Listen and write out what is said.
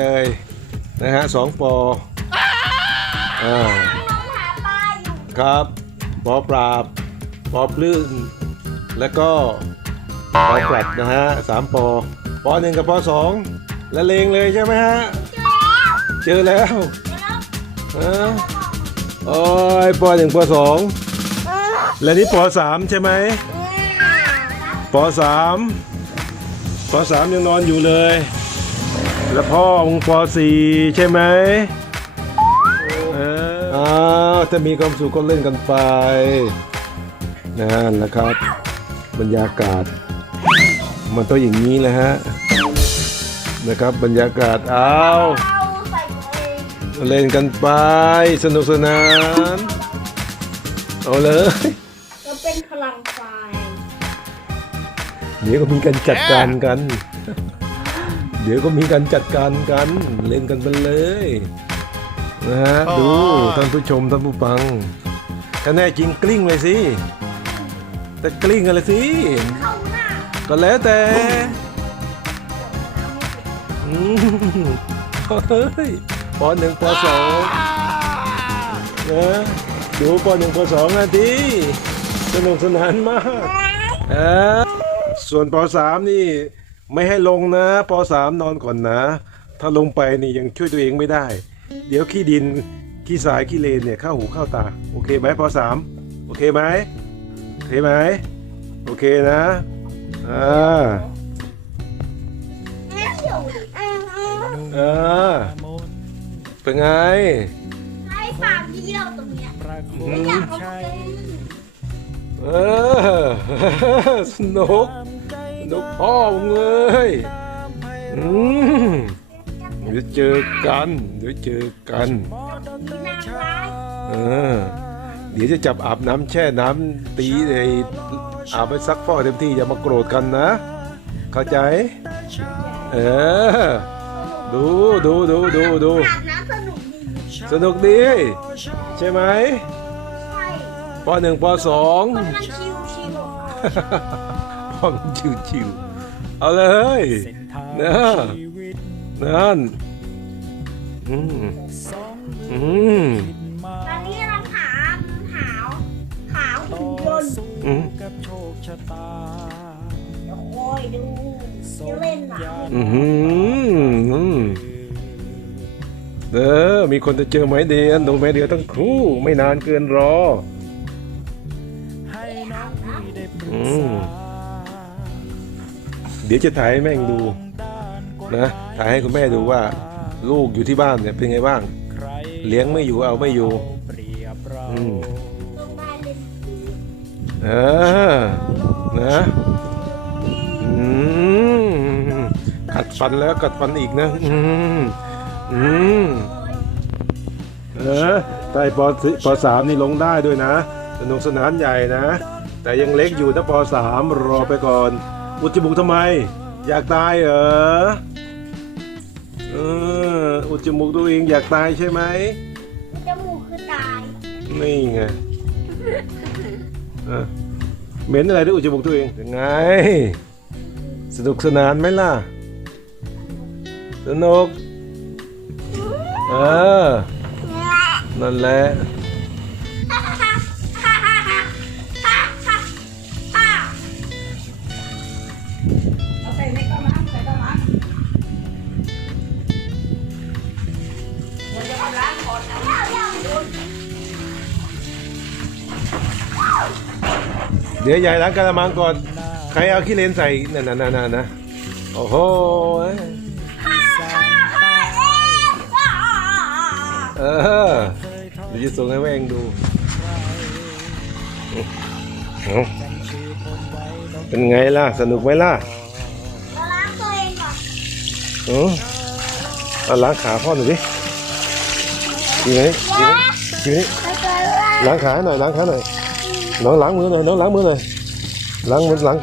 เลยนะฮะสองปออ่าน้องหาปลาอยู่ครับปอปราบปอปลื้มแล้วก็ปอปลัดนะฮะสามปอปอหนึ่งกับปอสองละเลงเลยใช่ไหมฮะเจอแล้วเจอแล้วเจอแล้วเออโอ้ยปอหนึ่งปอสองและนี่ปอสามใช่ไหมปอสามปอสามยังนอนอยู่เลย แล้วพ่อมึงปอสี่ใช่ไหมเอออ้าวถ้ามีความสุขก็เล่นกันไปนั่นแหละครับ บรรยากาศ มันต้องอย่างนี้แหละฮะนะครับบรรยากาศอ้าวเอาใส่ตัวเองเล่นกันไป สนุกสนานเอาเลยก็เป็นพลังไฟ เดี๋ยวก็มีการจัดการกันเดี๋ยวก็มีการจัดการกันเล่นกันไปเลยนะฮะดูท่านผู้ชมท่านผู้ฟังถ้าแน่จริงกลิ้งเลยสิแต่กลิ้งกันเลยสิเข้าหน้าก็แล้วแต่อืมเฮ้ยปหนึ่งปสองนะดูปหนึ่งปสองนาทีสนุกสนานมาก เออส่วนปสามนี่ ไม่ให้ลงนะปสามนอนก่อนนะ ถ้าลงไปนี่ยังช่วยตัวเองไม่ได้ เดี๋ยวขี้ดินขี้สายขี้เลนเนี่ยเข้าหูเข้าตา โอเคไหมปสามโอเคไหมโอเคไหมโอเคนะอ่าเดี๋ยวดิเออเป็นไงให้ปากเดียวตรงเนี้ยอืไม่มอยากเอาไปเล่นเออสนุก สนุกพ่อมึงเลยอืมเดี๋ยวเจอกัน เดี๋ยวเจอกันมีนางร้ายเออ เดี๋ยวจะจับอาบน้ำแช่น้ำตีในอาบไปซักฟอกเต็มที่อย่ามาโกรธกันนะ เข้าใจ เออ ดูดูดูดูดูอาบน้ำสนุกดีสนุกดี ใช่ไหมใช่ปหนึ่งปสอง มันชิวชิวพ่อมันชิวๆเอาเลยนะนั่นอืมอืมตอนนี้เราขาขาวขาวหุ่นยนต์อืมกับโชคชะตาเดี๋ยวคอยดูจะเล่นหนังอืมอืมเด้อมีคนจะเจอไหมเดียนดูไหมเดียวตั้งครู่ไม่นานเกินรอให้น้องพี่ได้ปรึอืกมษา เดี๋ยวจะถ่ายให้แม่งดูนะถ่ายให้คุณแม่ดูว่า ลูกอยู่ที่บ้านเนี่ยเป็นไงบ้าง เลี้ยงไม่อยู่เอาไม่อยู่เอืมเนออนะอืมกัดฟันแล้วกัดฟันอีกนะอืมอืมเออใต้ปสิปสามนี่ลงได้ด้วยนะสนุกสนานใหญ่นะ แต่ยังเล็กอยู่นะปสามรอไปก่อน อุดจมูกทำไม อยากตายเหรอเอออุดจมูกตัวเองอยากตายใช่ไหมจมูกคือตายนี่ไงเออเหม็นอะไรด้วยอุจจมูกตัวเองยังไง สนุกสนานไหมล่ะ สนุก เออ นั่นแหละ ดี๋ยวยายล้างกระมังก่อน ใครเอาขี้เลนใส่นั่นนะนั่นะนะโอ้โหเออเดี๋ยวจะส่งให้แม่งดูเป็นไงล่ะ สนุกไหมล่ะล้างตัวเองก่อนเออเอาล้างขาพ่อหน่อยดิดีไหมดีไหมดีไหมล้างขาหน่อยล้างขาหน่อย น้องล้างมือหน่อยน้องล้างมือหน่อยล้างมือล้าง